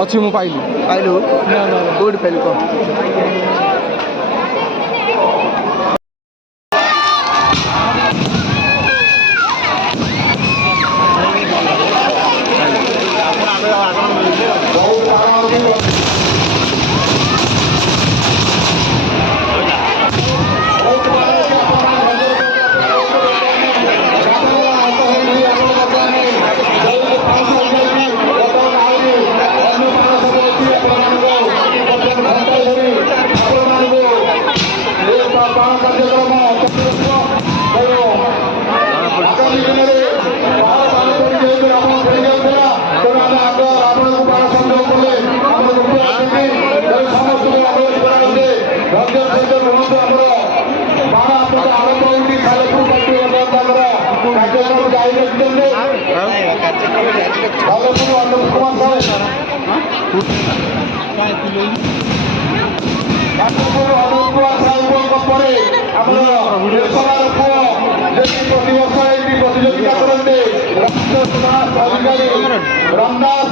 अच्छी मु पाइलु पाइलु कोड पाइलु कौन प्रतियोगिता करते अधिकारी रामदास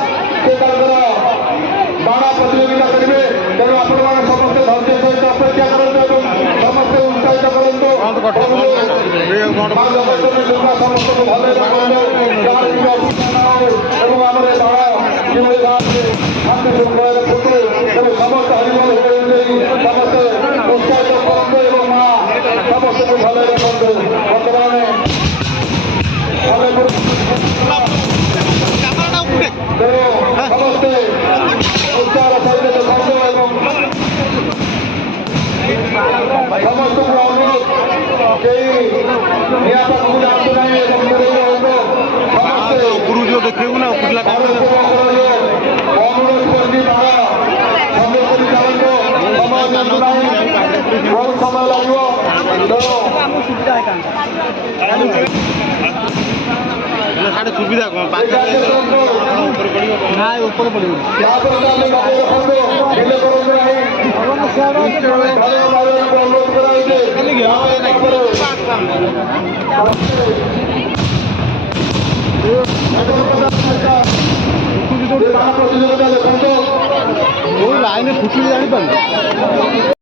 बाड़ा प्रतियोगिता करेंगे तेणु आपण मैंने समस्त धैर्य सहित अपेक्षा करते समस्ते उत्साहित करते समस्त भल शांति श्रृंखला फुटू समस्त हरिमल समस्ते उत्साहित करते माँ समस्त भल रखते बर्तमान समस्ते उत्साह सहित देखते समस्त को अनुरोध कई निरापद जातु ना गुरु जो देखे ना अनुरोध कर बहुत समय लगे साढ़े सुविधा कौन ऊपर पड़े लाइन फुटी जानी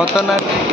खतरनाक